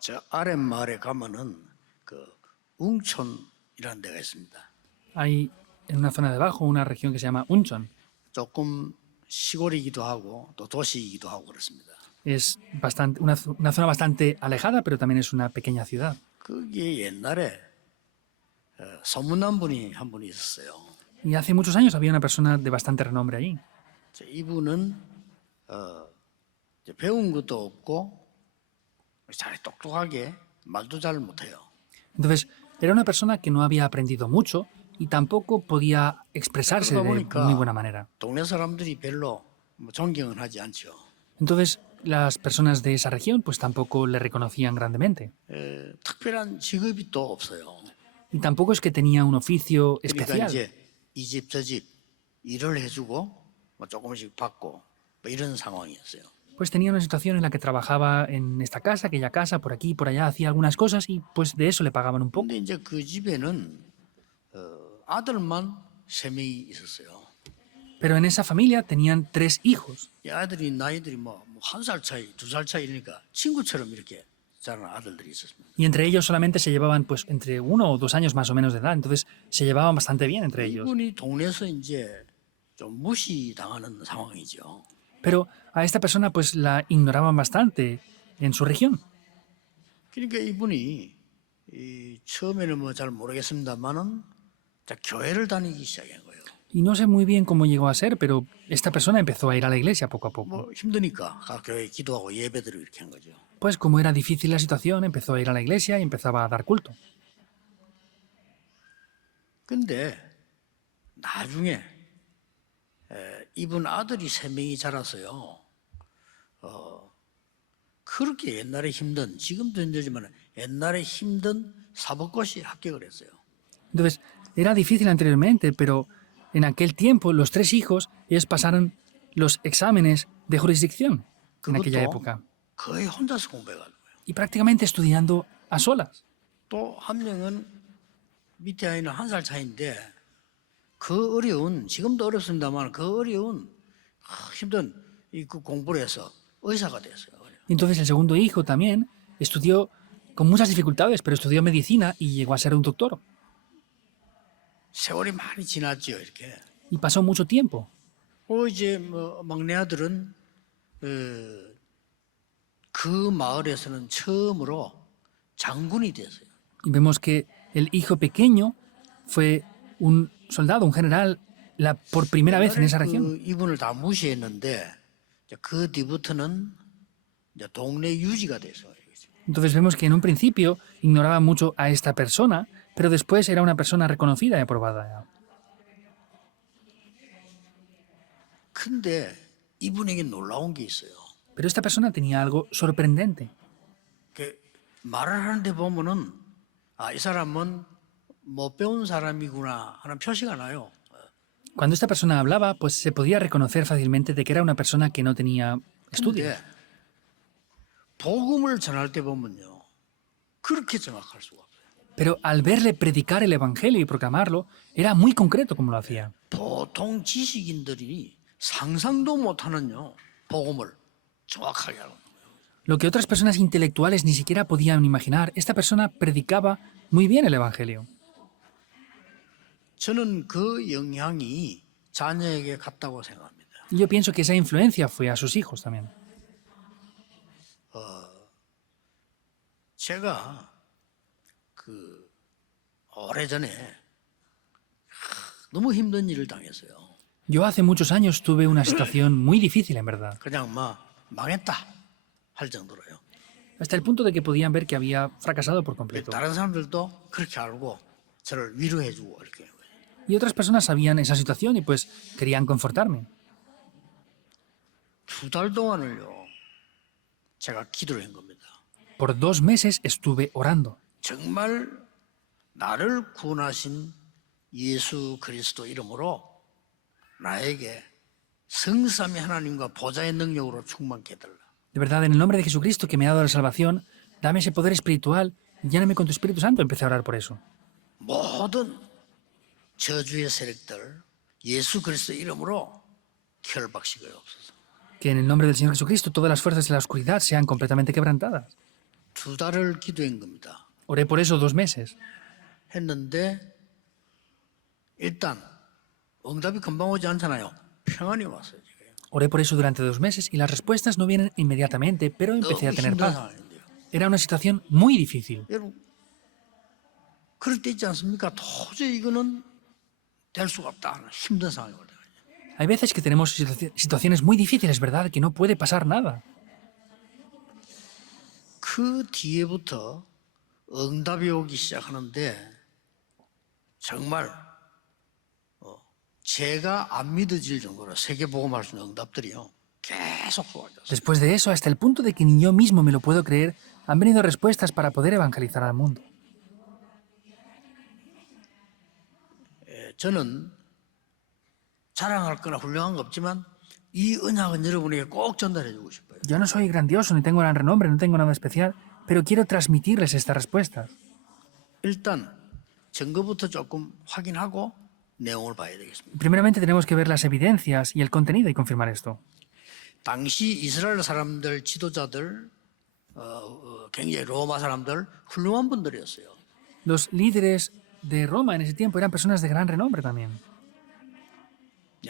저 아랫마을에 가면은 그 웅촌이라는 데가 있습니다. Hay en una zona de abajo una región que se llama Uncheon. 조금 시골이기도 하고 또 도시이기도 하고 그렇습니다. Es una zona bastante alejada, pero también es una pequeña ciudad. 거기에 옛날에 소문난 분이 한 분이 있었어요. Y hace muchos años había una persona de bastante renombre allí. 이분은 이제 배운 것도 없고 잘 똑똑하게 말도 잘 못해요. Entonces, era una persona que no había aprendido mucho y tampoco podía expresarse 그러다 de muy 보니까 buena manera. 동네 사람들이 별로 존경은 하지 않죠. Entonces, las personas de esa región pues tampoco le reconocían grandemente. 특별한 직업이 또 없어요. Y tampoco es que tenía un oficio 그러니까 especial. 이제 이 집 저 집 일을 해주고 뭐 조금씩 받고 뭐 이런 상황이었어요. Pues tenía una situación en la que trabajaba en esta casa, aquella casa, por aquí, por allá, hacía algunas cosas y pues de eso le pagaban un poco. 근데 이제 그 집에는 아들만 3명이 있었어요. Pero en esa familia tenían 3 hijos. 이 아들이 나이들이 뭐 1살 차이, 2살 차이 이러니까 친구처럼 이렇게 자란 아들들이 있었습니다. Y entre ellos solamente se llevaban pues entre 1 o 2 años más o menos de edad. Entonces se llevaban bastante bien entre ellos. 이분이 동네에서 이제 좀 무시당하는 상황이죠. Pero a esta persona pues la ignoraban bastante en su región. 그러니까 이분이 처음에는 뭐 잘 모르겠습니다만은 교회를 다니기 시작한 거예요. Y no sé muy bien cómo llegó a ser, pero esta persona empezó a ir a la iglesia poco a poco. 뭐 힘드니까 각 교회에 기도하고 예배드리고 이렇게 한 거죠. Pues como era difícil la situación, empezó a ir a la iglesia y empezaba a dar culto. 근데 나중에 이분 아들이 3명이 자라서요. 그렇게 옛날에 힘든, 지금도 힘들지만 옛날에 힘든 사법고시 합격을 했어요. Entonces, era difícil anteriormente, pero en aquel tiempo los 3 hijos, ellos pasaron los exámenes de jurisdicción en aquella época. 거의 혼자서 공부해가지고요. Y prácticamente estudiando a solas. 또 한 명은 밑에 아이는 1살 차이인데 그 어려운, 지금도 어렵습니다만 그 어려운 힘든 그 공부를 해서 의사가 됐어요. Entonces el segundo hijo también estudió con muchas dificultades, pero estudió medicina y llegó a ser un doctor. 세월이 많이 지났죠, 이렇게. Y pasó mucho tiempo. 이제 뭐 막내 아들은 그 마을에서는 처음으로 장군이 됐어요. Y vemos que el hijo pequeño fue un soldado, un general, por primera vez en esa región. 이분을 다 무시했는데 그 뒤부터는 이제 동네 유지가 됐어요. Entonces vemos que en un principio ignoraba mucho a esta persona, pero después era una persona reconocida y aprobada. 근데 이분에게 놀라운 게 있어요. Pero esta persona tenía algo sorprendente. 말을 하는데 보면은 이 사람은 못 배운 사람이구나 하는 표시가 나요. Cuando esta persona hablaba, pues se podía reconocer fácilmente de que era una persona que no tenía estudios. 근데 복음을 전할 때 보면요. 그렇게 정확할 수가 없어요. Pero al verle predicar el evangelio y proclamarlo, era muy concreto como lo hacía. 보통 지식인들이 상상도 못하는요. 복음을 정확하게 하는 거예요. Lo que otras personas intelectuales ni siquiera podían imaginar, esta persona predicaba muy bien el evangelio. 저는 그 영향이 자녀에게 갔다고 생각합니다. Y yo pienso que esa influencia fue a sus hijos también. 제가 오래전에 너무 힘든 일을 당했어요. Yo hace muchos años tuve una situación muy difícil, en verdad. 그냥 망했다 할 정도로요. Hasta el punto de que podían ver que había fracasado por completo. 다른 사람들도 그렇게 알고 저를 위로해주고 이렇게. Y otras personas sabían esa situación y pues querían confortarme. 2달 동안을요. 제가 기도를 한 겁니다. Por 2 meses estuve orando. 정말 나를 구원하신 예수 그리스도 이름으로 나에게 성삼위 하나님과 보좌의 능력으로 충만케 해달라. De verdad, en el nombre de Jesucristo que me ha dado la salvación, dame ese poder espiritual y lléname con tu Espíritu Santo. Empecé a orar por eso. 모든 저주의 세력들 예수 그리스도 이름으로 결박시켜요 없어서. Que en el nombre del Señor Jesucristo todas las fuerzas de la oscuridad sean completamente quebrantadas. 2달을 기도한 겁니다. Oré por eso 2 meses. 했는데 일단 응답이 금방 오지 않잖아요. 평안이 왔어요. 지금. Oré por eso durante 2 meses y las respuestas no vienen inmediatamente, pero empecé a 너무 tener 힘든 paz. 상황인데요. Era una situación muy difícil. 여러분 그럴 때 있지 않습니까? 도저히 이거는 될 수가 없다. 힘든 상황이 올 때가 있어요. Hay veces que tenemos situaciones muy difíciles, ¿verdad? Que no puede pasar nada. 그 뒤에부터 응답이 오기 시작하는데 정말 제가 안 믿어질 정도로 세계복음할 수 있는 응답들이요. 계속 쏟아졌어요. Después de eso, hasta el punto de que ni yo mismo me lo puedo creer, han venido respuestas para poder evangelizar al mundo. 저는 자랑할 거나 훌륭한 거 없지만 이 언약은 여러분에게 꼭 전달해 주고 싶어요. Yo no soy grandioso, ni tengo gran renombre, no tengo nada especial, pero quiero transmitirles estas respuestas. 일단 증거부터 조금 확인하고 내용을 봐야 되겠습니다. Primeramente tenemos que ver las evidencias y el contenido y confirmar esto. 당시 이스라엘 사람들 지도자들 굉장히 로마 사람들 훌륭한 분들이었어요. Los líderes de Roma en ese tiempo eran personas de gran renombre también.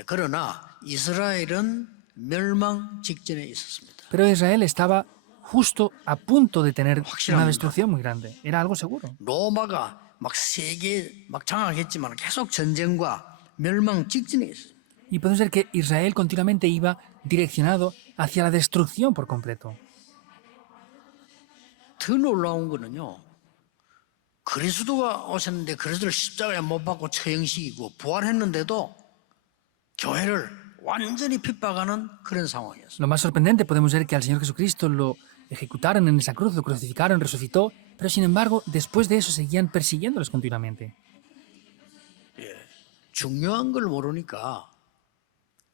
그러나 이스라엘은 멸망 직전에 있었습니다. Pero Israel estaba justo a punto de tener una 확실합니다. destrucción muy grande. Era algo seguro. 로마가 막 세계 막 장악했지만 계속 전쟁과 멸망 직전에 있어요. Y podemos ver que Israel continuamente iba direccionado hacia la destrucción por completo. 더 놀라운 거는요. 그리스도가 오셨는데 그리스도를 십자가에 못 박고 처형시키고 부활했는데도 교회를 완전히 핍박하는 그런 상황이었어요. Lo más sorprendente podemos ver que al Señor Jesucristo lo ejecutaron en esa cruz, lo crucificaron, resucitó, pero sin embargo, después de eso seguían persiguiéndolos continuamente. 중요한 걸 모르니까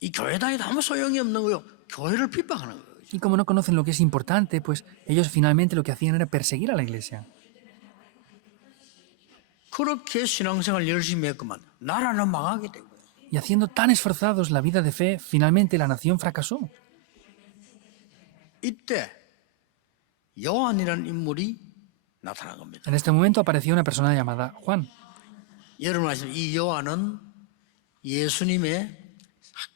이 교회 다니도 아무 소용이 없는 거요. 교회를 핍박하는 거예요. Y como no conocen lo que es importante, pues ellos finalmente lo que hacían era perseguir a la iglesia. 그렇게 신앙생활 열심히 했구만 나라는 망하게 된 거예요. Y haciendo tan esforzados la vida de fe, finalmente la nación fracasó. 이때 요한이라는 인물이 나타난 겁니다. En este momento apareció una persona llamada Juan. 여러분 아시죠? 이 요한은 예수님의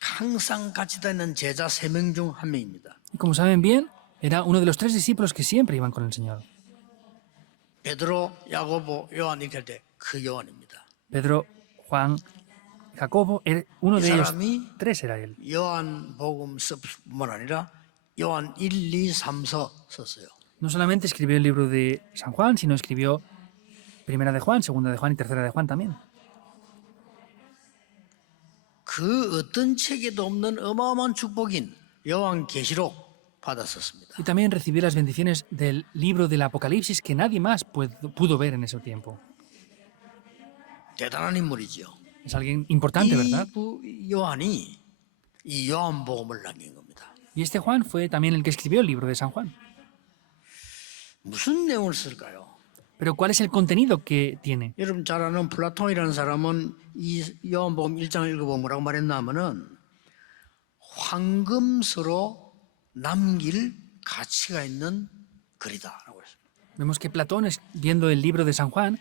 항상 같이 다니는 제자 3명 중 한 명입니다. Y como saben bien, era uno de los 3 discípulos que siempre iban con el Señor. 베드로, 야고보, 요한 이렇게 할 때 그 요한입니다. Pedro, Juan, Jacobo, uno 이 de ellos, 사람이 3 era él. 요한복음서뿐만 아니라 요한 1, 2, 3서 썼어요. No solamente escribió el libro de San Juan, sino escribió Primera de Juan, Segunda de Juan y Tercera de Juan también. 그 어떤 책에도 없는 어마어마한 축복인 요한계시록 받았었습니다. Y también recibió las bendiciones del libro del Apocalipsis que nadie más pudo ver en ese tiempo. 대단한 인물이죠. Es alguien importante, ¿verdad? 이 요한이 이 요한복음을 남긴 겁니다. Y este Juan fue también el que escribió el libro de San Juan. 무슨 내용을 쓸까요? Pero ¿cuál es el contenido que tiene? 여러분 잘 아는 플라톤이라는 사람은 이 요한복음 1장 읽어보면 뭐라고 말했냐면은 황금서로 남길 가치가 있는 글이다라고 했습니다. Vemos que Platón, viendo el libro de San Juan,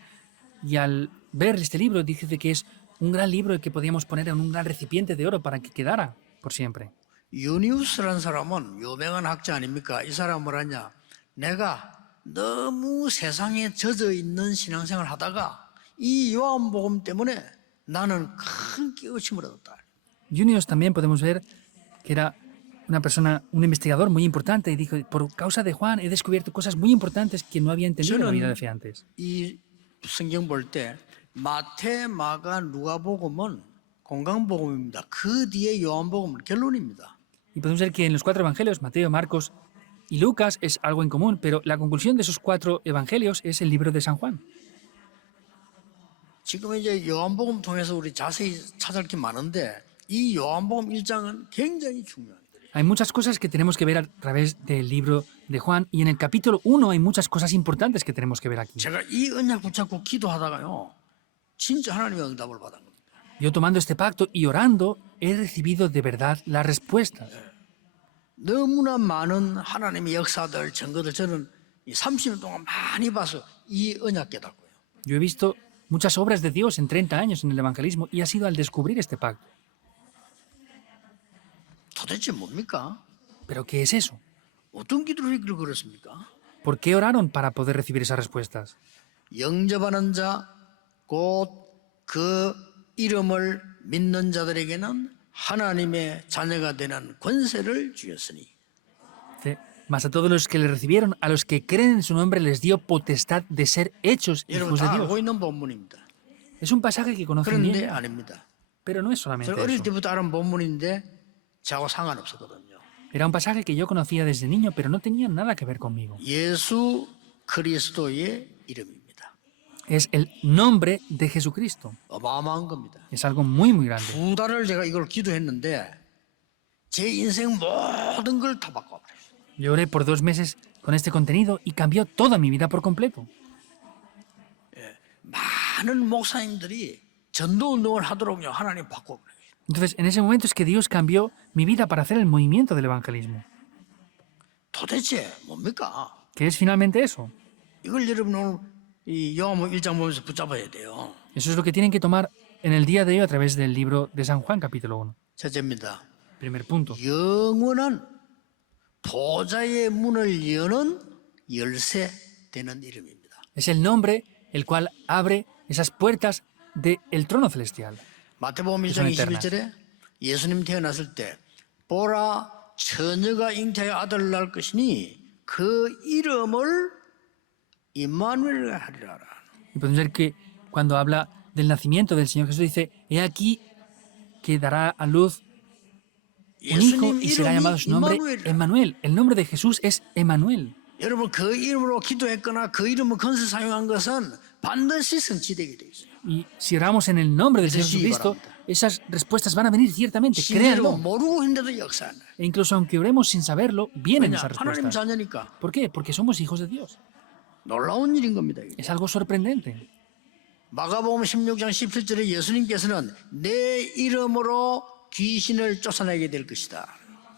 y al ver este libro, dice de que es un gran libro que podíamos poner en un gran recipiente de oro para que quedara por siempre. 유니우스라는 사람은 유명한 학자 아닙니까? 이 사람은 뭐라냐? 내가 너무 세상에 젖어 있는 신앙생활을 하다가 이 요한복음 때문에 나는 큰 깨우침을 얻었다. Junius también podemos ver que era una persona, un investigador muy importante y dijo, por causa de Juan he descubierto cosas muy importantes que no había entendido en la vida de fe antes. 이 성경 볼 때 마태, 마가, 누가복음은 건강복음입니다. 그 뒤에 요한복음은 결론입니다. Y podemos ver que en los 4 evangelios, Mateo, Marcos y Lucas, es algo en común, pero la conclusión de esos 4 evangelios es el libro de San Juan. 지금 이제 요한복음 통해서 우리 자세히 찾을 게 많은데 이 요한복음 1장은 굉장히 중요합니다. Hay muchas cosas que tenemos que ver a través del libro de Juan y en el capítulo 1 hay muchas cosas importantes que tenemos que ver aquí. 제가 이 언약 붙잡고 기도하다가요. 진짜 하나님의 응답을 받은 겁니다. Yo tomando este pacto y orando he recibido de verdad la respuesta. 너무나 많은 하나님의 역사들, 증거들 저는 이 30년 동안 많이 봐서 이 언약 깨닫고요. Yo he visto muchas obras de Dios en 30 años en el evangelismo y ha sido al descubrir este pacto. 도대체 뭡니까? ¿Pero qué es eso? 어떤 기도를 했기를 그렇습니까? ¿Por qué oraron para poder recibir esas respuestas? 영접하는 자, 곧 그 이름을 믿는 자들에게는 하나님의 자녀가 되는 권세를 주셨으니. Dice, mas a todos los que le recibieron, a los que creen en su nombre, les dio potestad de ser hechos 여러분 hijos de 다 Dios. 알고 있는 본문입니다. Es un pasaje que conocen 그런데 bien, 아닙니다. pero no es solamente 저는 어릴 eso. 때부터 아는 본문인데 저하고 상관없었거든요. Era un pasaje que yo conocía desde niño, pero no tenía nada que ver conmigo. 예수 그리스도의 이름입니다. Es el nombre de Jesucristo. 어마어마한 겁니다. Es algo muy, muy grande. 2달을 제가 이걸 기도했는데 제 인생 모든 걸 다 바꿔버렸어요. Yo oré por 2 meses con este contenido y cambió toda mi vida por completo. 많은 목사님들이 전도 운동을 하도록요 하나님 바꿔버려요. Entonces, en ese momento es que Dios cambió mi vida para hacer el movimiento del evangelismo. 도대체 뭡니까? ¿Qué es finalmente eso? 이걸 여러분 오늘 이 요한복음 1장 보면서 붙잡아야 돼요. Eso es lo que tienen que tomar en el día de hoy a través del libro de San Juan, capítulo 1. 첫째입니다. Primer punto. 영원한 보좌의 문을 여는 열쇠 되는 이름입니다. Es el nombre el cual abre esas puertas del trono celestial. 마태복음 1장 21절에 예수님 태어났을 때 보라 처녀가 잉태하여 아들을 낳을 것이니 그 이름을 임마누엘 하리라. Y podemos ver que cuando habla del nacimiento del Señor Jesús dice, he aquí que dará a luz un hijo y será llamado su nombre Emmanuel. El nombre de Jesús es Emmanuel. 여러분 그 이름으로 기도했거나 그 이름을 건설 사용한 것은 반드시 성취되게 돼 있어요. Y si oramos en el nombre del Señor Jesucristo, esas respuestas van a venir ciertamente, 신뢰로 créanlo. 모르고 했는데도 역사한다. E incluso aunque oremos sin saberlo, vienen 왜냐? esas 하나님 respuestas. 자녀니까 ¿Por qué? Porque somos hijos de Dios. 놀라운 일인 겁니다. 이게. Es algo sorprendente. 마가복음 16장 17절에 예수님께서는 내 이름으로 귀신을 쫓아내게 될 것이다.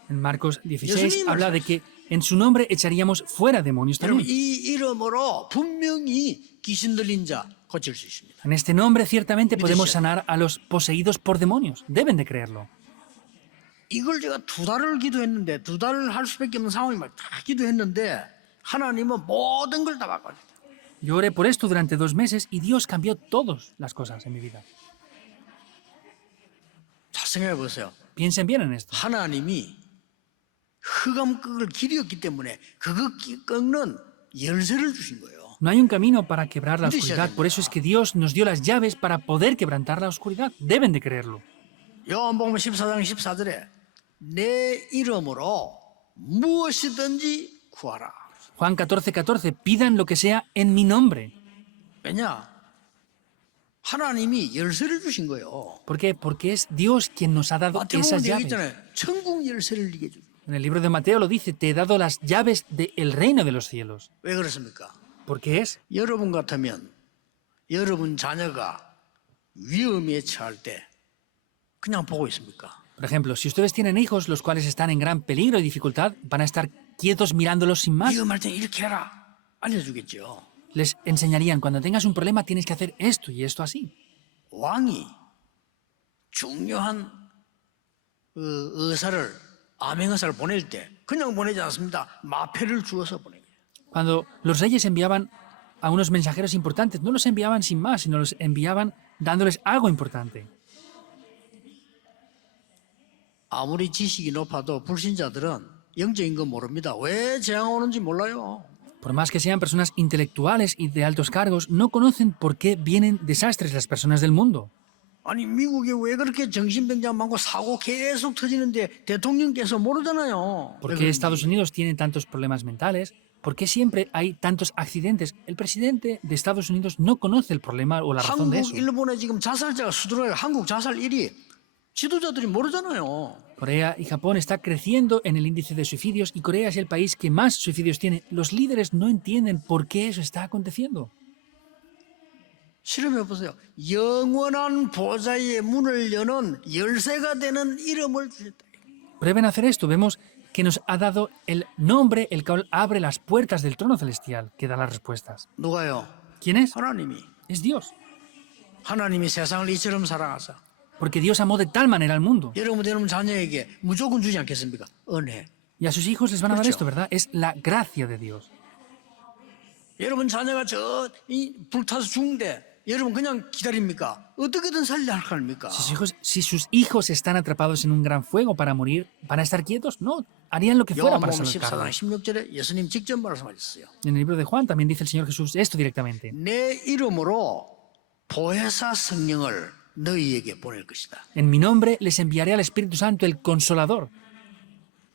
En Marcos 16 habla de que en su nombre echaríamos fuera demonios 여러분 también. 이 이름으로 분명히 귀신 들린 자 고칠 수 있습니다. En este nombre ciertamente podemos sanar a los poseídos por demonios. Deben de creerlo. 이걸 제가 2달을 기도했는데 2달을 할 수밖에 없는 상황이 막 다 기도했는데 하나님은 모든 걸 다 바꿔줬다. Yo oré por esto durante 2 meses y Dios cambió todas las cosas en mi vida. 자 생각해 보세요. Piensen bien en esto. 하나님이 흑암 꺾을 길이 없기 때문에 그거 꺾는 열쇠를 주신 거예요. No hay un camino para quebrar la oscuridad, por eso es que Dios nos dio las llaves para poder quebrantar la oscuridad. Deben de creerlo. 요한복음 14장 14절에 내 이름으로 무엇이든지 구하라. Juan 14:14, pidan lo que sea en mi nombre. 왜냐? 하나님이 열쇠를 주신 거예요. ¿Por qué? Porque es Dios quien nos ha dado 마태복음 esas 얘기 llaves. 있잖아요. 천국 열쇠를 네게 주. En el libro de Mateo lo dice, te he dado las llaves del reino de los cielos. 왜 그렇습니까? ¿Por qué es? 여러분 같으면 여러분 자녀가 위험에 처할 때 그냥 보고 있습니까? Por ejemplo, si ustedes tienen hijos los cuales están en gran peligro y dificultad, van a estar quietos mirándolos sin más. 위험할 때 이렇게 해라. 알려주겠죠. Les enseñarían, cuando tengas un problema tienes que hacer esto y esto así. 왕이 중요한 의사를 암행 의사를 보낼 때 그냥 보내지 않습니다. 마패를 주어서 보내요. Cuando los reyes enviaban a unos mensajeros importantes, no los enviaban sin más, sino los enviaban dándoles algo importante. 아무리 지식이 높아도 불신자들은 영적인 거 모릅니다. 왜 재앙 오는지 몰라요. Por más que sean personas intelectuales y de altos cargos, no conocen por qué vienen desastres las personas del mundo. 아니 미국에 왜 그렇게 정신병자 많고 사고 계속 터지는데 대통령께서 모르잖아요. ¿Por qué Estados Unidos tiene tantos problemas mentales? ¿Por qué siempre hay tantos accidentes? El presidente de Estados Unidos no conoce el problema o la razón de eso. 한국, 일본에 지금 자살자가 수두룩해 한국 자살 1위. 지도자들이 모르잖아요. Corea y Japón está creciendo en el índice de suicidios y Corea es el país que más suicidios tiene. Los líderes no entienden por qué eso está aconteciendo. 실험해 보세요. 영원한 보좌의 문을 여는 열쇠가 되는 이름을 주셨다. Prueben hacer esto. Vemos que nos ha dado el nombre, el cual abre las puertas del trono celestial, que da las respuestas. 누가요? ¿Quién es? 하나님이. Es Dios. 하나님이 세상을 이처럼 사랑하사 Porque Dios amó de tal manera al mundo. 여러분 자녀에게 무조건 주지 않겠습니까? 은혜. Y a sus hijos les van a dar Correcto. esto, ¿verdad? Es la gracia de Dios. 여러분 자녀가 불타서 죽는데 여러분 그냥 기다립니까? 어떻게든 살려 할 겁니까? Si sus hijos están atrapados en un gran fuego para morir, ¿van a estar quietos? No, harían lo que fuera para 요한복음 salvarlos. 14장 16절에 예수님 직접 말씀하셨어요. En el libro de Juan también dice el Señor Jesús esto directamente. 내 이름으로 보혜사 성령을 너희에게 보낼 것이다. En mi nombre les enviaré al Espíritu Santo, el Consolador.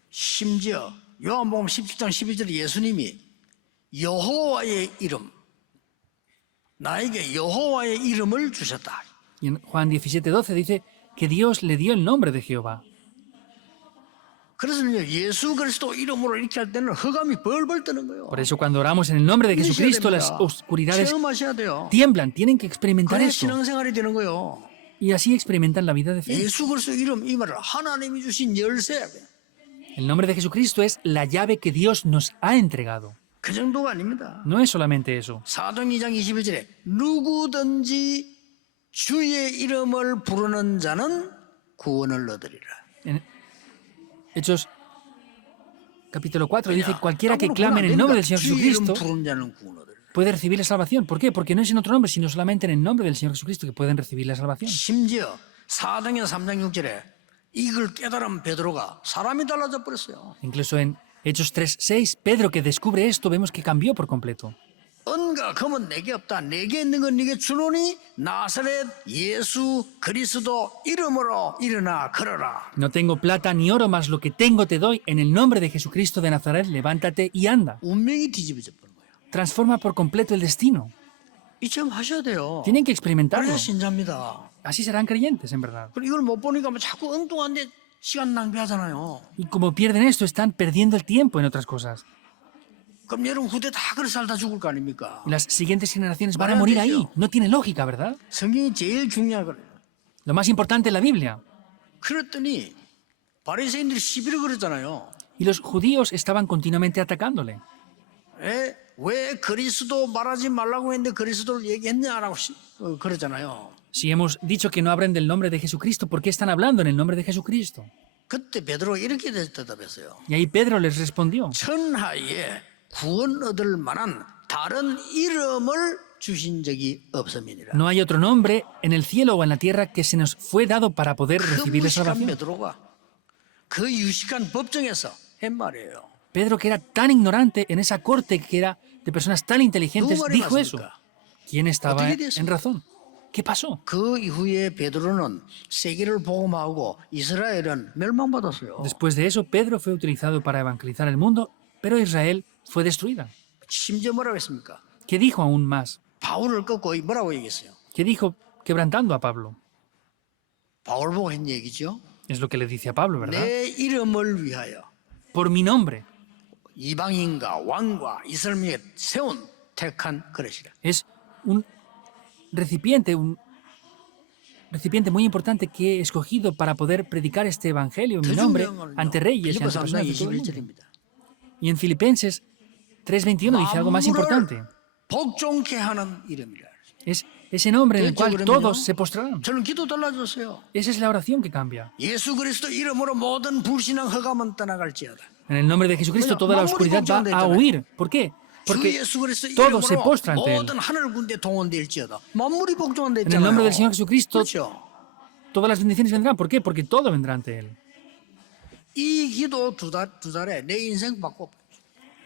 심지어 요한복음 17장 12절에 예수님이 여호와의 이름 나에게 여호와의 이름을 주셨다. Y en Juan 17:12 dice que Dios le dio el nombre de Jehová. 그래서 예수 그리스도 이름으로 이렇게 할 때는 흑암이 벌벌 뜨는 거예요. Por eso cuando oramos en el nombre de Jesucristo, las oscuridades 체험하셔야 돼요. tiemblan, tienen que experimentar 그래야 esto. 신앙생활이 되는 거예요. Y así experimentan la vida de fe. 예수 그리스도 이름 이 말을 하나님이 주신 열쇠. El nombre de Jesucristo es la llave que Dios nos ha entregado. 그 정도가 아닙니다. No es solamente eso. 사도행 2장 21절에 누구든지 주의 이름을 부르는 자는 구원을 얻으리라. En Hechos capítulo 4 dice, cualquiera que 아무나 clame en el 안 nombre del 됩니다. Señor 주의 이름 Jesucristo 부르는 자는 구원 얻으리라. puede recibir la salvación. ¿Por qué? Porque no es en otro nombre, sino solamente en el nombre del Señor Jesucristo que pueden recibir la salvación. 심지어 사도행 3장 6절에 이걸 깨달은 베드로가 사람이 달라져 버렸어요. Incluso en Hechos 3:6, Pedro que descubre esto, vemos que cambió por completo. 은과 금은 내게 없다. 내게 있는 건 네게 주노니 나사렛 예수 그리스도 이름으로 일어나 걸어라. No tengo plata ni oro, mas lo que tengo te doy. En el nombre de Jesucristo de Nazaret, levántate y anda. 운명이 뒤집어져 버린 거예요. Transforma por completo el destino. 이처럼 하셔야 돼요. Tienen que experimentarlo. 그래야 신자입니다. Así serán creyentes, en verdad. 그리고 이걸 못 보니까 뭐 자꾸 엉뚱한데 시간 낭비하잖아요. Y como pierden esto, están perdiendo el tiempo en otras cosas. 그럼 여러분 후대 다 그렇게 살다 죽을 거 아닙니까? Y las siguientes generaciones van a morir ahí. No tiene lógica, ¿verdad? 성경이 제일 중요하거든요. Lo más importante en la Biblia. 그랬더니 바리새인들이 시비를 걸었잖아요. Y los judíos estaban continuamente atacándole. 왜 그리스도 말하지 말라고 했는데 그리스도를 얘기했냐라고 그러잖아요. Si hemos dicho que no hablen del nombre de Jesucristo, ¿por qué están hablando en el nombre de Jesucristo? 그때 베드로가 이렇게 대답했어요. Y ahí Pedro les respondió. 천하에 구원 얻을 만한 다른 이름을 주신 적이 없음이니라. No hay otro nombre en el cielo o en la tierra que se nos fue dado para poder 그 recibir la 무식한 salvación. 베드로가 그 유식한 법정에서 한 말이에요. Pedro, que era tan ignorante en esa corte, que era de personas tan inteligentes, 누가 dijo eso. 말했습니까? ¿Quién estaba 어떻게 en 됐습니까? razón? ¿Qué pasó? 그 이후에 베드로는 세계를 복음하고 이스라엘은 멸망받았어요. Después de eso, Pedro fue utilizado para evangelizar el mundo, pero Israel fue destruida. 심지어 뭐라고 했습니까? ¿Qué dijo aún más? 바울을 꺾고 뭐라고 얘기했어요? ¿Qué dijo quebrantando a Pablo? 바울 보고 한 얘기죠. Es lo que le dice a Pablo, ¿verdad? 내 이름을 위하여 Por mi nombre. 이방인과 왕과 이스라엘에 세운 택한 그릇이라. Es un recipiente muy importante que he escogido para poder predicar este evangelio en mi nombre ante reyes y ante 빌립보 3장 personas de todo el mundo. 21절입니다. Y en Filipenses 3:21 dice algo más importante. 복종케 하는 이름이라. Es ese nombre en el cual todos se postrarán. 저는 기도 달라졌어요. Esa es la oración que cambia. 예수 그리스도 이름으로 모든 불신앙 허감은 떠나갈지어다. En el nombre de Jesucristo toda la oscuridad va a huir. ¿Por qué? 주 Porque 예수 그리스도 todo se 이름으로 postra ante Él. 모든 하늘 군대 동원될지어다. 만물이 복종한다 En el nombre del Señor 했잖아요. Jesucristo 그렇죠. todas las bendiciones vendrán. ¿Por qué? Porque todo vendrá ante Él. 이 기도 두 달에 내 인생 바꿔.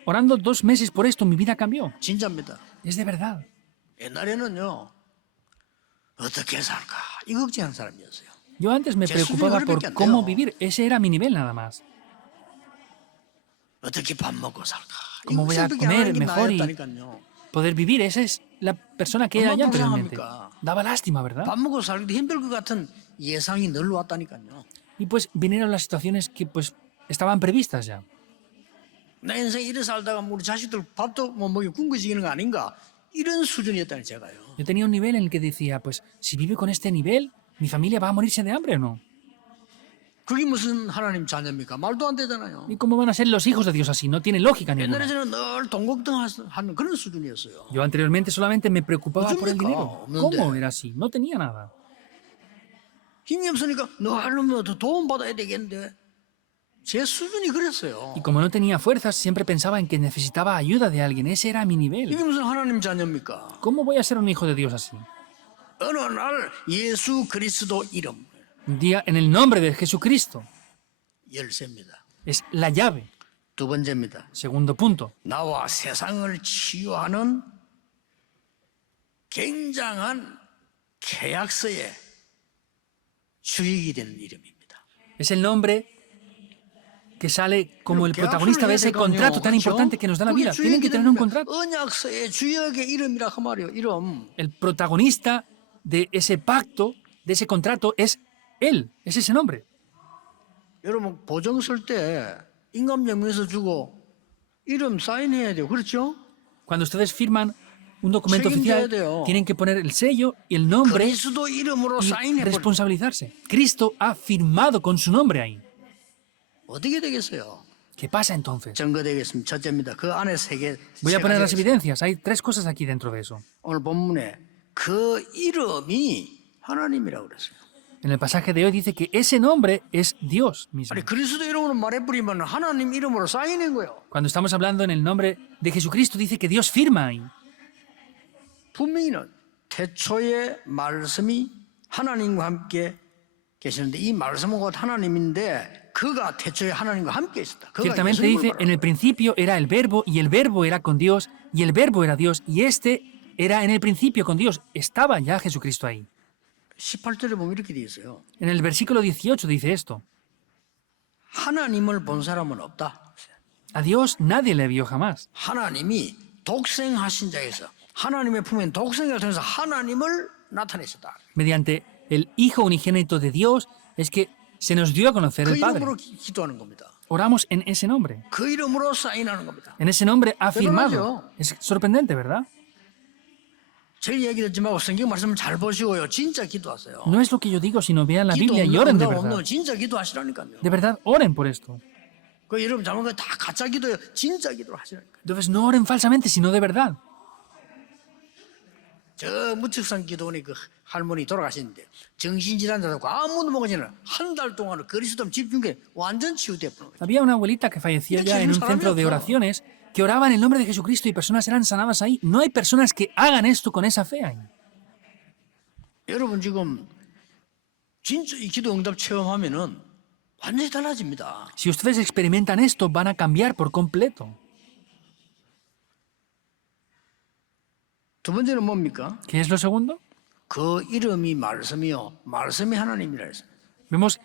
Orando 2 meses por esto, mi vida cambió. 진짜입니다. Es de verdad. 옛날에는요. 어떻게 살까? 이 걱정하는 사람이었어요. Yo antes me preocupaba por cómo vivir. Ese era mi nivel nada más. 어떻게 밥 먹고 살까? ¿Cómo voy a 생각이 안 하는 comer 게 mejor y 나였다니까요. poder vivir? Esa es la persona que era yo ¿Cómo anteriormente. pasamos? Daba lástima, ¿verdad? 밥 먹고 살기도 힘들 것 같은 예상이 늘 왔다니까요. Y pues vinieron las situaciones que pues estaban previstas ya. 내 인생 이래 살다가 우리 자식들 밥도 못 먹이 굶겨지는 거 아닌가? 이런 수준이었다니 제가요. Yo tenía un nivel en el que decía, pues si vive con este nivel, ¿mi familia va a morirse de hambre o no? 그게 무슨 하나님 자녀입니까? 말도 안 되잖아요. ¿Y cómo van a ser los hijos de Dios así? No tiene lógica ninguna. 옛날에 저는 늘 돈 걱정하는 그런 수준이었어요. Yo anteriormente solamente me preocupaba por el dinero. ¿Dónde? ¿Cómo era así? No tenía nada. 힘이 없으니까 너 하려면 더 도움 받아야 되겠는데 제 수준이 그랬어요. Y como no tenía fuerzas, siempre pensaba en que necesitaba ayuda de alguien. Ese era mi 이게 nivel. 무슨 하나님 자녀입니까? ¿Cómo voy a ser un hijo de Dios así? 어느 날 예수 그리스도 이름 Un día, en el nombre de Jesucristo, 열쇠입니다. es la llave. 두 번째입니다. Segundo punto. 나와 세상을 치유하는 굉장한 계약서의 주역이 되는 이름입니다. Es el nombre que sale como el protagonista de ese contrato tan importante que nos da la vida. Tienen que tener un contrato. 언약서의 주역의 이름이라 그 말이에요. 이름. El protagonista de ese pacto, de ese contrato, es él. Es ese nombre. 여러분 보증 쓸 때 인감증명서 주고 이름 사인해야 돼요. 그렇죠? Cuando ustedes firman un documento 책임져야 oficial, 돼요. tienen que poner el sello y el nombre 그리스도 이름으로 y 사인해 버려. responsabilizarse. Cristo ha firmado con su nombre ahí. 어떻게 되겠어요? ¿Qué pasa entonces? 증거되겠습니다. 첫째입니다. 그 안에 세 개. Voy a 세 poner las 가지가 있어요. evidencias. Hay tres cosas aquí dentro de eso. 오늘 본문에 그 이름이 하나님이라고 그랬어요. En el pasaje de hoy dice que ese nombre es Dios mismo. 아니 그리스도 이름으로 말해버리면 하나님 이름으로 사인인 거예요. Cuando estamos hablando en el nombre de Jesucristo, dice que Dios firma ahí. 분명히는 태초의 말씀이 하나님과 함께 계시는데 이 말씀은 곧 하나님인데 그가 태초에 하나님과 함께 있었다. 그가 Ciertamente 예수님을 dice, en el 말하는 거예요. principio era el verbo, y el verbo era con Dios, y el verbo era Dios, y este era en el principio con Dios. Estaba ya Jesucristo ahí. 18절에 보면 이렇게 되어 있어요. En el versículo 18 dice esto. 하나님을 본 사람은 없다. A Dios nadie le vio jamás. 하나님이 독생하신 자에서 하나님의 품에 독생을 통해서 하나님을 나타내셨다. Mediante el Hijo unigénito de Dios es que se nos dio a conocer 그 el Padre. 이름으로 기도하는 겁니다. Oramos en ese nombre. 그 이름으로 사인하는 겁니다. En ese nombre ha firmado. 대단하죠. Es sorprendente, ¿verdad? 제 얘기 듣지 말고 성경 말씀을 잘 보시고요. 진짜 기도하세요. No es lo que yo digo, sino vean la 기도 Biblia y 없는 oren de 응답 없는 verdad. 진짜 기도하시라니까요. De verdad, oren por esto. 그 여러분 잘못 다 가짜 기도예요. 진짜 기도를 하시라니까. Entonces no oren falsamente, sino de verdad. 저 무측산 기도원의 그 할머니 돌아가시는데 정신질환자고 아무도 모르지는 한 달 동안 그리스도 집중해 완전 치유돼 버린 거예요. Había una abuelita que fallecía ya en un centro de oraciones que oraba en el nombre de Jesucristo y personas eran sanadas ahí. No hay personas que hagan esto con esa fe ahí. 여러분 지금 진짜 이 기도 응답 체험하면은 완전히 달라집니다. Si ustedes experimentan esto, van a cambiar por completo. 두 번째는 뭡니까? ¿Qué es lo segundo? 그 이름이 말씀이요. 말씀이 하나님이라 했어요. Vemos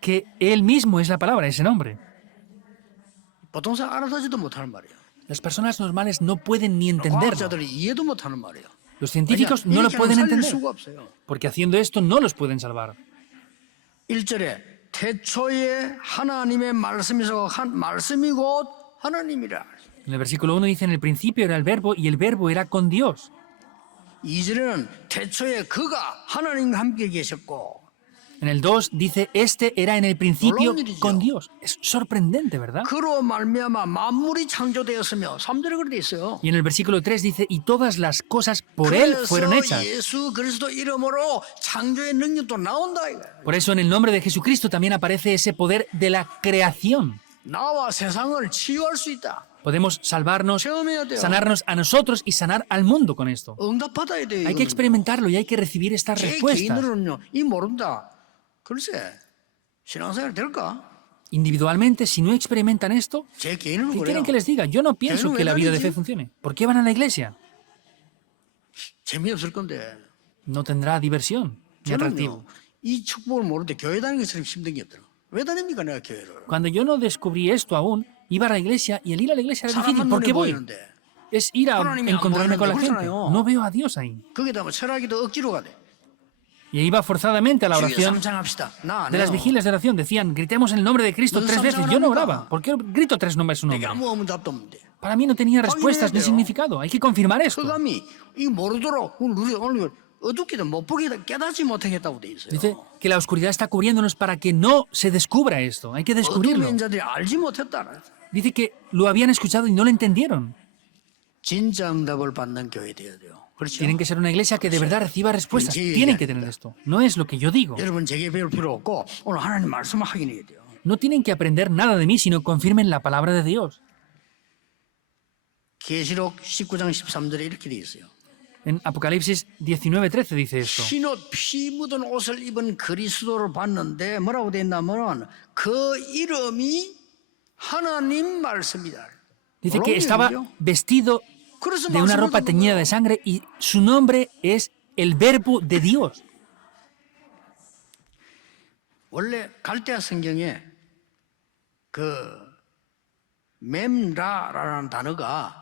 que Él mismo es la palabra, ese nombre. 보통 사람 알아듣지도 못하는 말이에요. Las personas normales no pueden ni entenderlo. 과학자들이 이해도 못하는 말이에요. Los científicos no lo 이렇게 pueden 하면 살릴 entender, 수가 없어요. porque haciendo esto no los pueden salvar. 1절에 태초에 하나님의 말씀이서 말씀이 곧 하나님이라. En el versículo 1 dice, en el principio era el verbo y el verbo era con Dios. 2절에는 태초에 그가 하나님과 함께 계셨고 En el 2 dice, este era en el principio 놀라운 일이죠. con Dios. Es sorprendente, ¿verdad? 그로 말미암아 만물이 창조되었으며 3절에 그렇게 돼 있어요. Y en el versículo 3 dice, y todas las cosas por Él fueron 그래서 hechas. 예수 그리스도 이름으로 창조의 능력도 나온다 이거예요. Por eso en el nombre de Jesucristo también aparece ese poder de la creación. 나와 세상을 치유할 수 있다. Podemos salvarnos, 체험해야 돼요. sanarnos a nosotros y sanar al mundo con esto. 응답받아야 돼요. Hay que 이거는. experimentarlo y hay que recibir estas 제 respuestas. 개인으로는요. 이 모른다. 글쎄 신앙생활 될까? Individualmente, si no experimentan esto, 제 개인으로 ¿qué 그래요. quieren que les diga? Yo no pienso ¿Pero que la vida de verdad, fe sí? funcione. ¿Por qué van a la iglesia? 재미없을 건데. No tendrá diversión ni atractivo. 저는요. 이 축복을 모르는데 교회 다니는 것처럼 힘든 게 없더라고. 왜 다닙니까 내가 교회를? Cuando yo no descubrí esto aún, iba a la iglesia y el ir a la iglesia era difícil. 사람만 ¿Por 눈에 qué voy? 보이는데 Es ir a 하나님이 안 encontrarme con la 보이는데 gente. 그렇잖아요. No veo a Dios ahí. 거기다 뭐 철학이도 억지로 가대. Y iba forzadamente a la 주여 oración 삼창합시다. 나 안 de las 해요. vigilias de oración. Decían, gritemos el nombre de Cristo ¿No 3 veces. sabes Yo no ahora, oraba. ¿Por qué grito 3 nombres su 내게 nombre? 아무 응답도 없는데. Para mí no tenía respuestas ni 돼요. significado. Hay que confirmar esto. 흑암이 이 모르도록 오늘 어둡기도 못 보게 깨닫지 못하겠다고 돼 있어요. Dice que la oscuridad está cubriéndonos para que no se descubra esto. Hay que descubrirlo. 어둠의 자들이 알지 못했다. Dice que lo habían escuchado y no lo entendieron. 진짜 응답을 받는 교회 되어야 돼요. 그렇죠? Tienen que ser una iglesia que de verdad reciba respuestas. Tienen que tener esto. No es lo que yo digo. 여러분 제게 배울 필요 없고 오늘 하나님 말씀을 확인해야 돼요. No tienen que aprender nada de mí, sino confirmen la palabra de Dios. 계시록 19장 13절에 이렇게 돼 있어요. En Apocalipsis 19:13 dice esto. 흰옷 피 묻은 옷을 입은 그리스도를 봤는데 뭐라고 돼 있냐면 그 이름이 하나님 말씀이다. Dice que estaba vestido 그래서 de una 말씀을 ropa 듣는 teñida 거예요. de sangre y su nombre es el Verbo de Dios. 원래 갈대아 성경에 그 mem라라는 단어가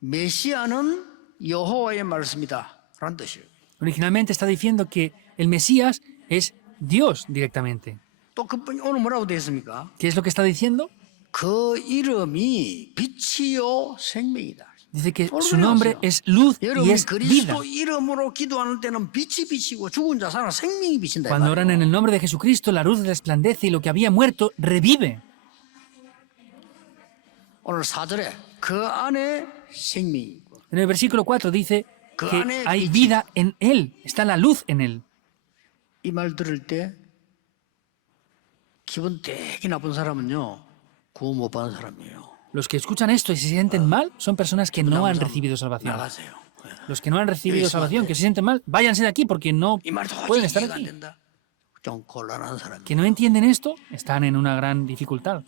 메시아는 여호와의 말씀이다 라는 뜻이에요. Originalmente está diciendo que el Mesías es Dios directamente. 또 그뿐 오늘 뭐라고 되어 있습니까? ¿Qué es lo que está diciendo? 그 이름이 빛이요 생명이다. Dice que 오늘 su nombre 그래요. es luz y 여러분 es vida. 그리스도 이름으로 기도하는 때는 빛이 비치고 죽은 자 살아 생명이 비친다. 이 Cuando oran en 말이에요. el nombre de Jesucristo, la luz resplandece y lo que había muerto revive. 오늘 4절에 그 안에 생명이 있고 En el versículo 4 dice que hay vida en Él, está la luz en Él. 이 말 들을 때 기분 되게 나쁜 사람은요 구원 못 받은 사람이에요. Los que escuchan esto y se sienten mal son personas que no han 나쁜 사람 recibido salvación. 나가세요. Los que no han recibido salvación, que se sienten mal, váyanse de aquí porque no 이 말도 pueden 도저히 estar 이해가 안 aquí. 된다. 좀 곤란한 사람이. Que no entienden esto, están en una gran dificultad.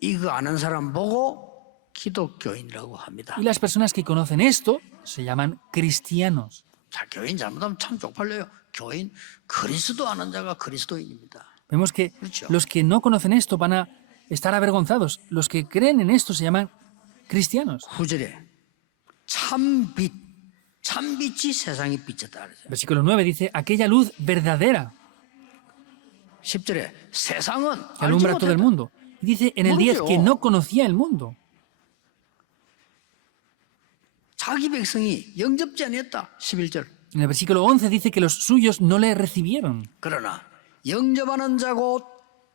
이거 아는 사람 보고 기독교인이라고 합니다. Y las personas que conocen esto se llaman cristianos. 자, 교인 잘못하면 참 쪽팔려요. 교인 그리스도 아는 자가 그리스도인입니다. Vemos que 그렇죠. los que no conocen esto van a estar avergonzados. Los que creen en esto se llaman cristianos. 9절에 참빛, 참빛이 세상에 비쳤다 그러죠. Versículo 9 dice, aquella luz verdadera 10절에 세상은 que alumbra a todo el mundo. Y dice en el 10 que no conocía el mundo. 자기 백성이 영접지 않았다. 11절. En el versículo 11 dice que los suyos no le recibieron. 그러나 영접하는 자고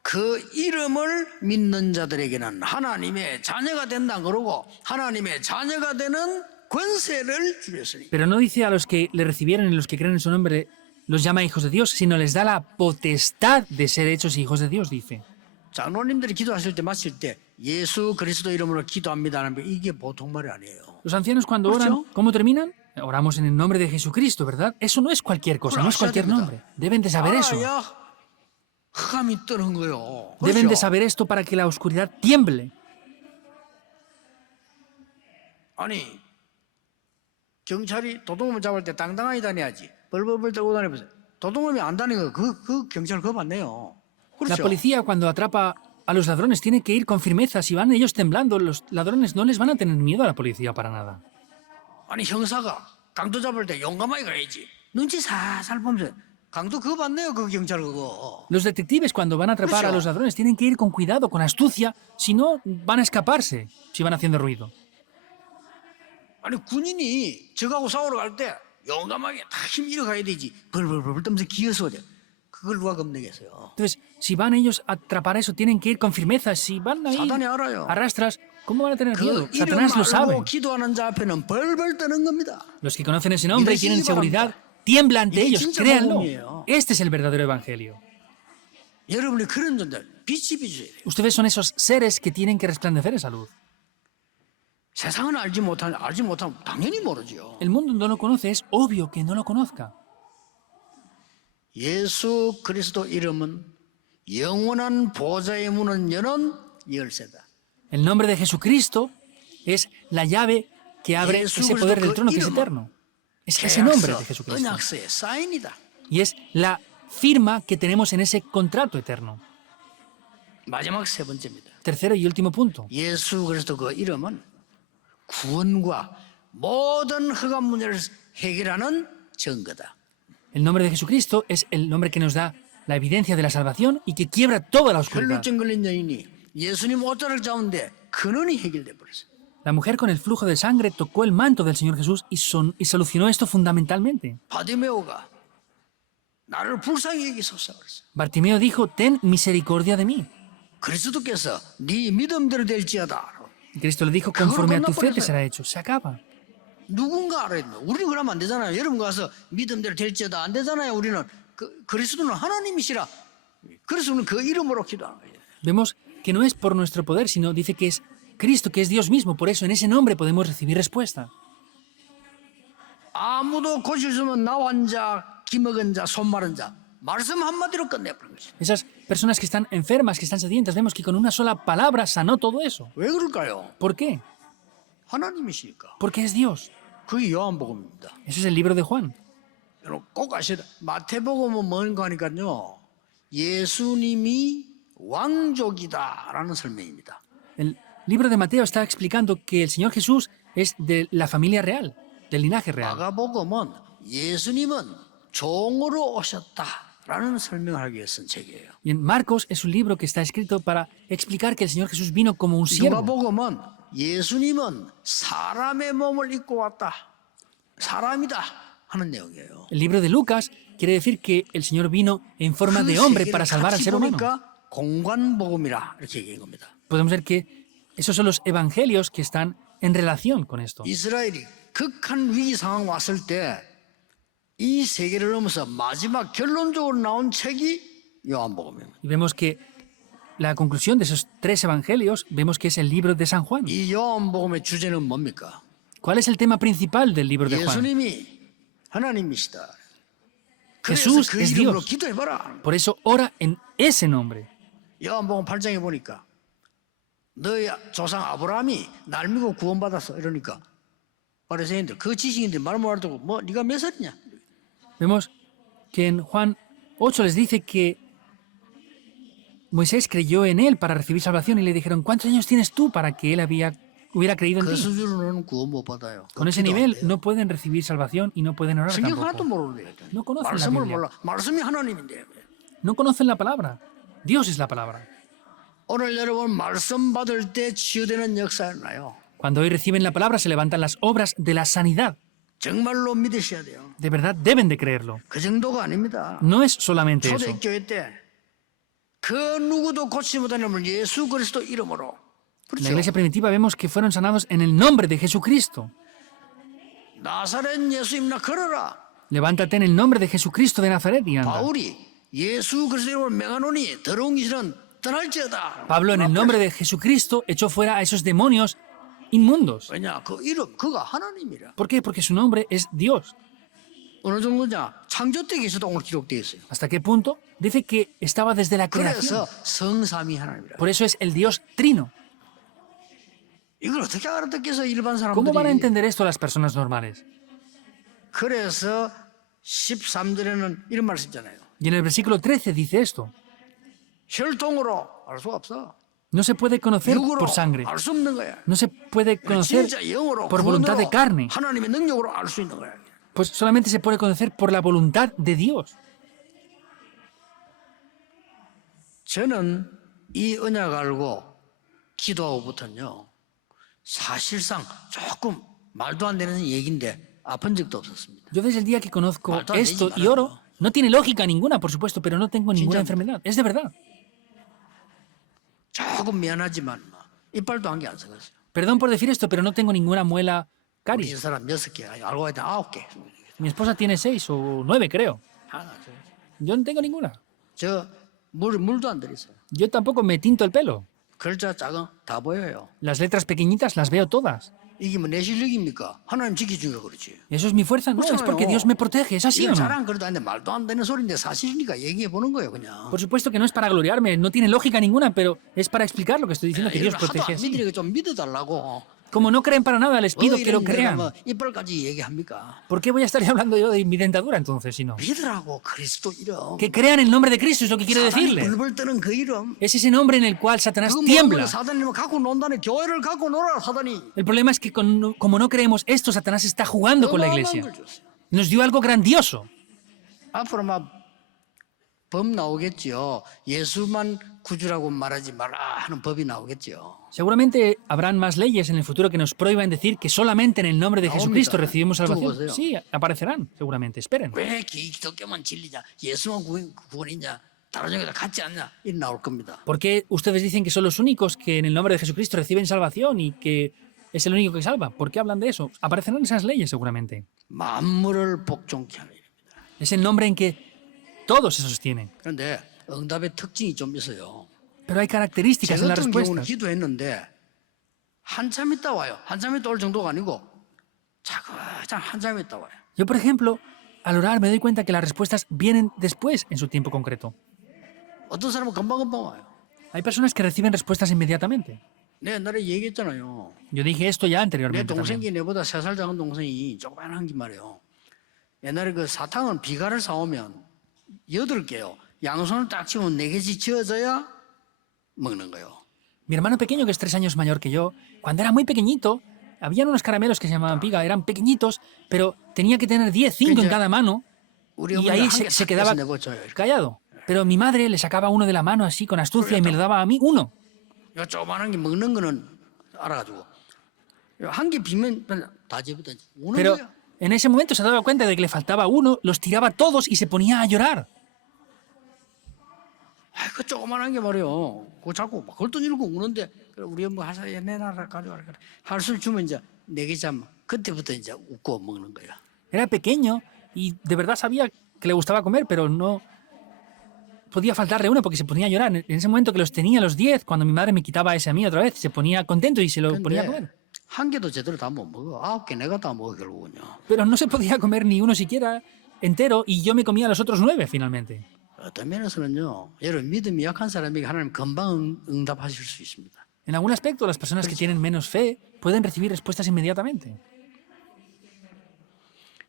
그 이름을 믿는 자들에게는 하나님의 자녀가 된다 그러고 하나님의 자녀가 되는 권세를 주셨으니. Pero no dice a los que le recibieron y los que creen en su nombre los llama hijos de Dios, sino les da la potestad de ser hechos hijos de Dios, dice. 장로님들이 기도하실 때 마칠 때 예수 그리스도 이름으로 기도합니다는 게 이게 보통 말이 아니에요. Los ancianos cuando oran, ¿cómo terminan? Oramos en el nombre de Jesucristo, ¿verdad? Eso no es cualquier cosa, no es cualquier nombre. Deben de saber eso. 알아야 흑암이 뜨는 거요. Deben de 그렇죠? saber esto para que la oscuridad tiemble. 아니 경찰이 도둑놈을 잡을 때 당당하게 다녀야지. 벌벌벌 떨고 다니면서 도둑놈이 안 다니는 그 경찰 겁 안 내요. La 그렇죠? policía cuando atrapa a los ladrones tiene que ir con firmeza. Si van ellos temblando, los ladrones no les van a tener miedo a la policía para nada. 아니 형사가 강도 잡을 때 용감하게 가야지. 눈치 살살 보면서 강도 겁 안 내요 그 경찰 그거. Los detectives cuando van a atrapar a los ladrones tienen que ir con cuidado, con astucia, si no van a escaparse, si van haciendo ruido. 아니 군인이 적하고 싸우러 갈 때 용감하게 다 힘 잃어가야 되지. 벌벌벌 떨면서 기어서 돼. 그걸 누가 겁내겠어요. Entonces, si van ellos a atrapar eso, tienen que ir con firmeza. Si van ahí 사단이 알아요. arrastras, ¿cómo van a tener miedo? 그 이름 Satanás lo sabe. 알고 기도하는 자 앞에는 벌벌 떠는 겁니다. Los que conocen ese nombre y tienen seguridad, tiembla ante ellos. Créanlo. Este es el verdadero evangelio. 여러분이 그런 존재, 빛이 비춰야 돼요. Ustedes son esos seres que tienen que resplandecer esa luz. 세상은 알지 못하면 당연히 모르죠. El mundo no lo conoce, es obvio que no lo conozca. 예수 그리스도 이름은 영원한 보좌의 문은 여는 열쇠다. El nombre de Jesucristo es la llave que abre ese poder del trono que es eterno. Es ese nombre de Jesucristo. 언약서의 사인이다. Y es la firma que tenemos en ese contrato eterno. 마지막 세 번째입니다. Tercero y último punto. 예수 그리스도 그 이름은 구원과 모든 흑암 문제를 해결하는 증거다. El nombre de Jesucristo es el nombre que nos da la evidencia de la salvación y que quiebra toda la oscuridad. 혈루증 걸린 여인이 예수님 옷자락 잡은데 근원이 해결돼 버렸어요. La mujer con el flujo de sangre tocó el manto del Señor Jesús y solucionó esto fundamentalmente. 바디메오가 나를 불쌍히 여기소서 그랬어. Bartimeo dijo, ten misericordia de mí. 그리스도께서 네 믿음대로 될지어다. Y Cristo le dijo, conforme a tu fe te será hecho. Se acaba. 누군가 알아야 돼. 우리는 그러면 안 되잖아요. 여러분 가서 믿음대로 될지어다 안 되잖아요. 우리는 그리스도는 하나님이시라. 그래서 우리는 그 이름으로 기도하는 거예요. Vemos que no es por nuestro poder, sino dice que es Cristo, que es Dios mismo. Por eso en ese nombre podemos recibir respuesta. 아무도 고칠 수 없는 나 환자, 기먹은 자, 손 마른 자 말씀 한마디로 끝내버린 거죠. Esas personas que están enfermas, que están sedientas, vemos que con una sola palabra sanó todo eso. 왜 그럴까요? ¿Por qué? 하나님이시니까. Porque es Dios. 그게 요한복음입니다. Eso es el libro de Juan. 여러분 꼭 아셔야 돼. 마태복음은 뭔가 하니까요. 예수님이 왕족이다라는 설명입니다. El libro de Mateo está explicando que el Señor Jesús es de la familia real, del linaje real. 마가복음은 예수님은 종으로 오셨다라는 설명을 하기 위해서 쓴 책이에요. Y en Marcos es un libro que está escrito para explicar que el Señor Jesús vino como un siervo. 누가복음은 예수님은 사람의 몸을 입고 왔다. 사람이다 하는 내용이에요. El libro de Lucas quiere decir que el Señor vino en forma de hombre para salvar al ser humano. 공관복음이라 이렇게 얘기한 겁니다. Podemos ver que esos son los evangelios que están en relación con esto. 이스라엘이 극한 위기 상황 왔을 때 이 세계를 넘어서 마지막 결론적으로 나온 책이 요한복음입니다. Y vemos que la conclusión de esos tres evangelios, vemos que es el libro de San Juan. 이 요한복음의 주제는 뭡니까? ¿Cuál es el tema principal del libro de Juan? 예수님이 하나님이시다. 그래서 Jesús 그 es 이름으로 Dios. 기도해봐라. Por eso ora en ese nombre. 요한복음 8장에 보니까 너희 조상 아브라함이 날 믿고 구원받았어 이러니까 바리새인들 그 지식인들 말 못하고 뭐 네가 몇 살이냐? Vemos que en Juan 8 les dice que Moisés creyó en él para recibir salvación y le dijeron, ¿cuántos años tienes tú para que él hubiera creído en 그 ti? 수준으로는 구원 못 받아요. Con ese nivel no pueden recibir salvación y no pueden orar 성경 하나도 tampoco. 모르는데 No conocen la 말씀을 Biblia. 몰라. 말씀이 하나님인데. No conocen la palabra. Dios es la palabra. 오늘 여러분 말씀 받을 때 치유되는 역사였나요? Cuando hoy reciben la palabra se levantan las obras de la sanidad. 정말로 믿으셔야 돼요. De verdad deben de creerlo. 그 정도가 아닙니다. No es solamente eso. 초대교회 때 그 누구도 고치지 못하는 이름을 예수 그리스도 이름으로. En la iglesia primitiva vemos que fueron sanados en el nombre de Jesucristo. 나사렛 예수님나 걸어라. Levántate en el nombre de Jesucristo de Nazaret y anda. 바울이 예수 그리스도 이름으로 명하노니 더러운 귀신은 떠날지어다. Pablo en el nombre de Jesucristo echó fuera a esos demonios inmundos. 왜냐 그 이름 그가 하나님이라. ¿Por qué? Porque su nombre es Dios. 어느 정도냐 창조 때 계셔도 오늘 기록되어 있어요. ¿Hasta qué punto? Dice que estaba desde la creación. 그래서 성삼위 하나님이라. Por eso es el Dios trino. 이걸 어떻게 알아듣겠어 일반 ¿Cómo van a 사람들이. entender esto las personas normales? 그래서 13절에는 이런 말씀 있잖아요. Y en el versículo 13 dice esto. 혈통으로 알 수가 없어. No se puede conocer 육으로 por sangre. 알 수 없는 거야. No se puede conocer 진짜 영으로 por voluntad de 구원으로 carne. 하나님의 능력으로 알 수 있는 거야. Pues solamente se puede conocer por la voluntad de Dios. 저는 이 언약 알고 기도하고부터는요. 사실상 조금 말도 안 되는 얘기인데 아픈 적도 없었습니다. Yo desde el día que conozco Falta de esto y disparar, oro, ¿no? no tiene lógica ninguna, por supuesto, pero no tengo ninguna 진짜. enfermedad. Es de verdad. 조금 미안하지만 이빨도 한 개 안 썩었어요. Perdón por decir esto, pero no tengo ninguna muela 우리 caries. 사람 6개, 알고 보니 9개. Mi esposa tiene 6 o 9, creo. 하나, Yo no tengo ninguna. 저 물도 안 들었어요. Yo tampoco me tinto el pelo. 글자 작은 다 보여요. Las letras pequeñitas las veo todas. 이게 뭐 내 실력입니까? 하나님 지켜주니까 그렇지. ¿Eso es mi fuerza? No, es porque Dios me protege. ¿Es así o 이건 no? 자랑 그래도 아닌데 말도 안 되는 소리인데 사실이니까 얘기해 보는 거예요 그냥. Por supuesto que no es para gloriarme, no tiene lógica ninguna, pero es para explicar lo que estoy diciendo, que Dios 이걸 하도 protege 안 así. 믿으니까 좀 믿어달라고. Como no creen para nada, les pido que lo 이런 crean. 뭐 이빨까지 얘기합니까? ¿Por qué voy a estar hablando yo de mi dentadura entonces, si no? 믿으라고 그리스도 이름. Que crean el nombre de Cristo es lo que quiero 사단이 decirle. 불불 뜨는 그 이름. Es ese nombre en el cual Satanás 그 tiembla. 모든 사단이면 갖고 논다네. 교회를 갖고 놀아 사단이. El problema es que como no creemos esto, Satanás está jugando con la 어마어마한 iglesia. 걸 줬어요. Nos dio algo grandioso. 앞으로 막 법 나오겠지요. 예수만 구주라고 말하지 마라 하는 법이 나오겠지요. Seguramente habrán más leyes en el futuro que nos prohíban decir que solamente en el nombre de Jesucristo Naomita, recibimos salvación. tuvo, Sí, aparecerán, seguramente. Esperen. 왜 기독교만 진리냐, 예수만 구원이냐, 다른 종교도 같지 않냐, 이 나올 겁니다. ¿Por qué ustedes dicen que son los únicos que en el nombre de Jesucristo reciben salvación y que es el único que salva? ¿Por qué hablan de eso? Aparecerán esas leyes, seguramente. 만물을 복종케 하는 일입니다. Es el nombre en que todo se sostiene. 그런데 응답의 특징이 좀 있어요. Pero hay características 제 en las 같은 경우는 respuestas. 기도했는데 한참 있다 와요. 한참 있다 올 정도가 아니고 차근차근 한참 있다 와요. Yo, por ejemplo, al orar me doy cuenta que las respuestas vienen después en su tiempo concreto. 어떤 사람은 금방금방 와요. Hay personas que reciben respuestas inmediatamente. 내 옛날에 얘기했잖아요. Yo dije esto ya 내 anteriormente también. 동생이 내보다 3살 작은 동생이 조그만한 게 말이에요. 옛날에 그 사탕은 비가를 사오면 8개요. 양손을 딱 치면 4개씩 지어져야 먹는 거예요. Mi hermano pequeño, que es 3 años mayor que yo, cuando era muy pequeñito, habían unos caramelos que se llamaban piga, eran pequeñitos, pero tenía que tener 10, 5 en cada mano, 우리 y 어머니가 ahí 한 개 se 싹 quedaba 떼서 내버려줘요. 이렇게. callado. Pero mi madre le sacaba uno de la mano así con astucia y me lo daba a mí uno. 요 조그만한 게 먹는 거는 알아가지고 한 개 비면 다 집어다 우는 Pero 거야. en ese momento se daba cuenta de que le faltaba uno, los tiraba todos y se ponía a llorar. 그 조그만한 게 말이요. 그거 자꾸 막 걸돈 잃고 우는데 우리 엄마 하사 내놔라 가져와라 그래. 할술 주면 이제 4개 잡 그때부터 이제 웃고 먹는 거야. Era pequeño y de verdad sabía que le gustaba comer, pero no podía faltarle uno porque se ponía a llorar. En ese momento que los tenía los 10, cuando mi madre me quitaba ese a mí otra vez, se ponía contento y se lo ponía a 근데 comer. 한 개도 제대로 다 못 먹어. 9개 내가 다 먹어 결국은요. Pero no se podía comer ni uno siquiera entero y yo me comía los otros 9 finalmente. 어떤 면에서는요. 여러분 믿음이 약한 사람에게 하나님 금방 응답하실 수 있습니다. En algún aspecto, las personas que tienen menos fe pueden recibir respuestas inmediatamente.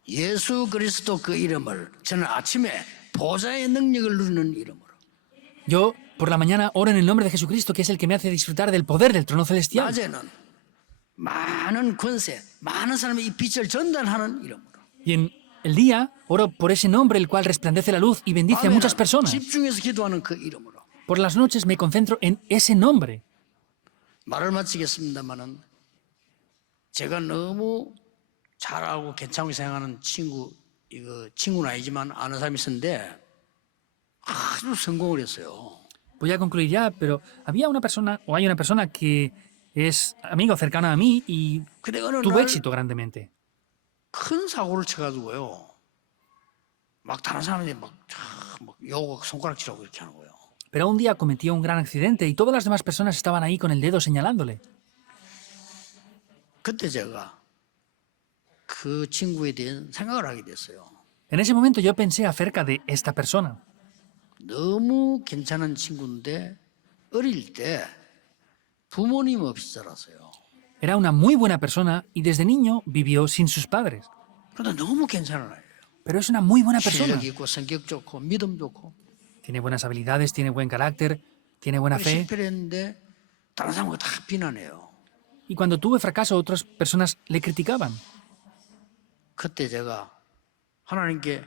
예수 그리스도 그 이름을 저는 아침에 보좌의 능력을 누리는 이름으로 Yo, por la mañana, oro en el nombre de Jesucristo, que es el que me hace disfrutar del poder del trono celestial. 낮에는 많은 권세, 많은 사람의 이 빛을 전달하는 이름으로 Y en el día, oro por ese nombre, el cual resplandece la luz y bendice a muchas 밤에는 personas. 집중해서 기도하는 그 이름으로 Por las noches me concentro en ese nombre. 말을 마치겠습니다만은 제가 너무 잘하고 괜찮고 생각하는 친구는 아니지만 아는 사람이 있었는데 아주 성공을 했어요. Voy a concluir ya, pero había una persona, o hay una persona que es amigo cercana a mí y 근데 어느 tuvo 날 éxito grandemente. 큰 사고를 쳐가지고요. 막 다른 사람들이 막 욕하고 손가락질하고 이렇게 하는 거예요. Pero un día cometió un gran accidente y todas las demás personas estaban ahí con el dedo señalándole. 그때 제가 그 친구에 대한 생각을 하게 됐어요. En ese momento yo pensé acerca de esta persona. 너무 괜찮은 친구인데 어릴 때 부모님 없이 자랐어요. Era una muy buena persona y desde niño vivió sin sus padres. 그런데 너무 괜찮은 아이예요. Pero es una muy buena persona. 실력 있고 성격 좋고 믿음 좋고 Tiene buenas habilidades, tiene buen carácter, tiene buena fe. 실패를 했는데 다른 사람과 다 비난해요. Y cuando tuve fracaso, otras personas le criticaban. 그때 제가 하나님께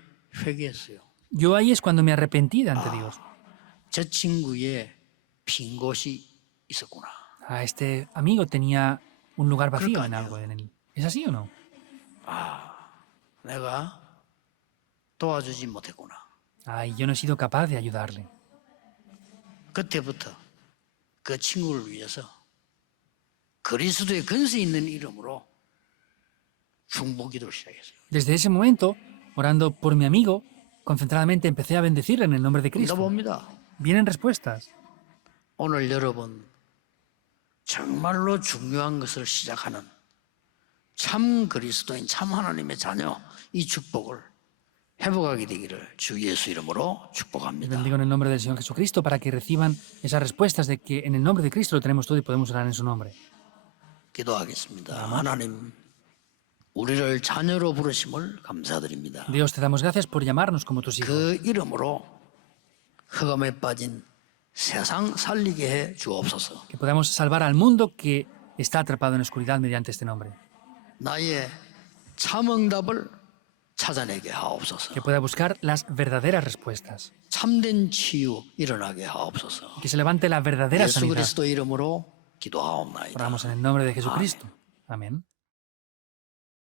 회개했어요. Yo ahí es cuando me arrepentí ante Dios. 저 친구의 빈 곳이 있었구나. Ah, este amigo tenía un lugar vacío Creo en que algo en él. ¿Es así o no? 내가 도와주지 못했구나. Ay, yo no he sido capaz de ayudarle. 그때부터 그 친구를 위해서 그리스도의 근세 있는 이름으로 중보기도를 시작했어요. Desde ese momento, orando por mi amigo, concentradamente empecé a bendecirle en el nombre de Cristo. 봅니다. Vienen respuestas. 오늘 여러분 정말로 중요한 것을 시작하는 참 그리스도인 참 하나님의 자녀 이 축복을 회복하게 되기를 주 예수 이름으로 축복합니다. Bendigo en el nombre del Señor Jesucristo para que reciban esas respuestas de que en el nombre de Cristo lo tenemos todo y podemos orar en su nombre. 기도하겠습니다. 하나님 우리를 자녀로 부르심을 감사드립니다. Dios, te damos gracias por llamarnos como tus hijos. 그 이름으로 흑암에 빠진 세상 살리게 해 주옵소서. Que podamos salvar al mundo que está atrapado en oscuridad mediante este nombre. 나의 참 응답을 찾아내게 하옵소서. que pueda buscar las verdaderas respuestas, 참된 치유 일어나게 하옵소서. que se levante la verdadera 예수 sanidad. 그리스도 이름으로 기도하옵나이다. Oramos en el nombre de Jesucristo. Amén.